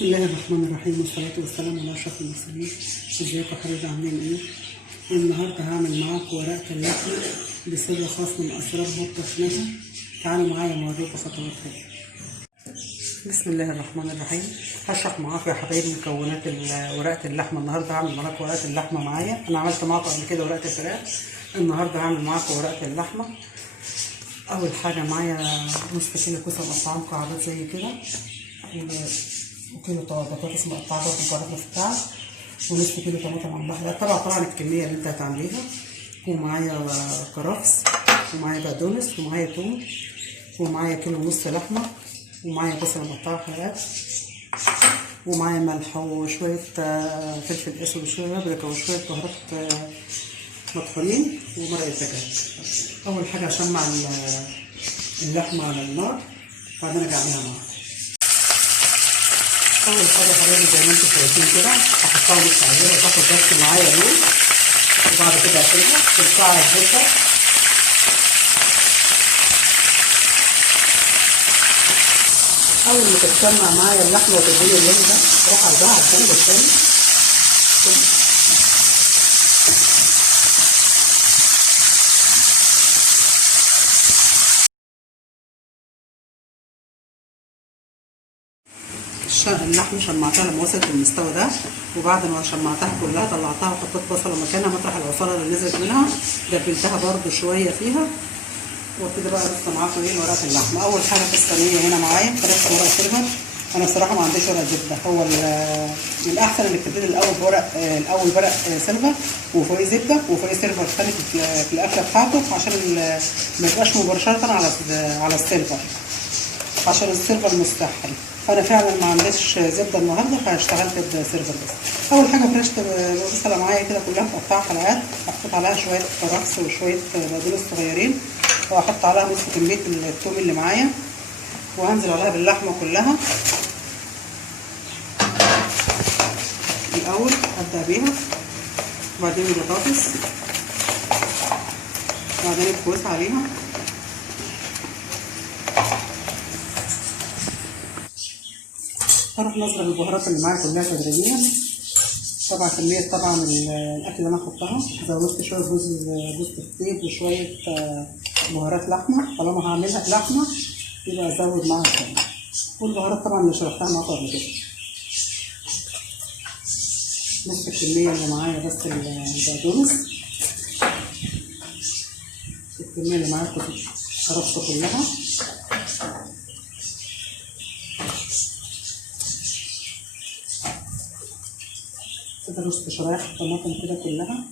بسم الله الرحمن الرحيم والصلاة والسلام على أشرف المرسلين. ازيكم حبايبي عاملين ايه؟ النهارده هعمل معاكم ورقة اللحمة بسر خاص من أسرار بطة نجا. تعالوا معايا اوريكم خطواتها. بسم الله الرحمن الرحيم. هشرح معاكم يا حبايبي مكونات ورقة اللحمة. النهارده هعمل معاكم ورقة اللحمة. معايا أنا عملت معاكم قبل كده ورقة الفراخ، النهارده هعمل معاكم ورقة اللحمة. أول حاجة معايا نص كيلو كوسة مقطعة مكعبات زي كده، وكيلو بطاطس مقطعه برضه مكعبات مفتعه، ونص كيلو طماطم على البحر. طبعا الكميه اللي انت هتعمليها. ومعايا كرفس، ومعايا بقدونس، ومعايا توم، ومعايا كيلو ونص لحمه، ومعايا بصله مقطعه حلقات، ومعايا ملح وشويه فلفل اسود وشويه بابريكا وشويه بهارات مطحونين ومرقه دجاج. اول حاجه اشمع اللحمه على النار، بعدين ارجع اعملها معاها. اول حاجه حبايبي زي ما انتم شايفين كده هحطها نص عليها وتاخد بس معايا لون، وبعد كده اقفلها ترفع الزبده. اول ما تتجمع معايا اللحمه وتديني اللون ده اروح ارجعها على الجنب التاني كده. اللحمه شمعتها لما وصلت للمستوى ده، وبعد ما شمعتها كلها طلعتها وحطيت بصله مكانها مطرح العصاره اللي نزلت منها، دبلتها برده شويه فيها. وابتدي بقى ارص معاكم ورقه اللحمه. اول حاجه في الصينيه هنا معايا 3 ورق سيلفر. انا بصراحه ما عنديش ورق زبده، هو الاحسن انك تبتدي الاول بورق ورق سيلفر وفوقيه زبده وفوقيه سيلفر ثاني في الاكله بتاعته، عشان ما يبقاش مباشره على السيلفر، عشان السيلفر مستحيل. فانا فعلا ما عنديش زبده النهارده فاشتغلت بسيلفر بس. اول حاجه فرشت البصله معايا كده كلها مقطعه حلقات، حطيت عليها شويه كرفس وشويه بقدونس صغيرين، واحط عليها نص كميه الثوم اللي معايا، وهنزل عليها باللحمه كلها. الاول ابدا بيها، وبعدين البطاطس، وبعدين الكوسه عليها، هروح نظرة البهارات اللي معايا كلها تدريجيا. طبعا كمية الأكل اللي أنا هحطها زودت شوية جوز الطيب وشوية بهارات لحمة. طالما هعملها بلحمة يبقى أزود معاها شوية. والبهارات طبعا اللي شرحتها معاكم قبل كده. نص الكمية اللي معايا بس البقدونس، الكمية اللي معايا كرفته كلها، كده نص شرايح الطماطم كده كلها،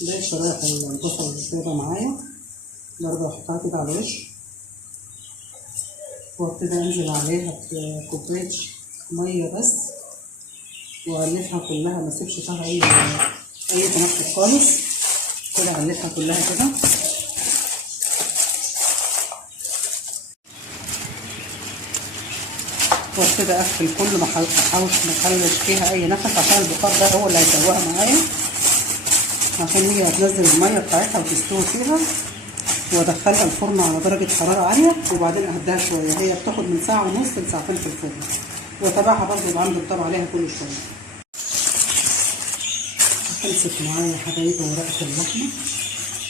ده شرايح البصل اللي سايبه معايا برضه هحطها كده على الوش، وابتدي انزل عليها بكوبايه ميه بس، واغلفها كلها، ما اسيبش فيها اي تنقط خالص. كده اغلفها كلها كده. وابتدي اقفل كل ما احاولش ما اخليش فيها اي نفس، عشان البخار ده هو اللي هيسويها معايا، عشان هي هتنزل الميه بتاعتها وتستوي فيها. وادخلها الفرن على درجه حراره عاليه، وبعدين اهديها شويه. هي بتاخد من ساعه ونص لساعتين في الفرن، واتابعها برضه يبقى عندي الطبق عليها كل شويه. خلصت معايا يا حبايبي ورقه اللحمه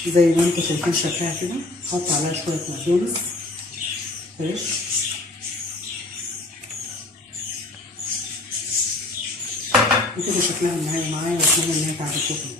زي ما انتم شايفين شكلها كده. احط عليها شويه بقدونس فريش، وكده شكلها معايا واتمنى ان هي تعجبكم.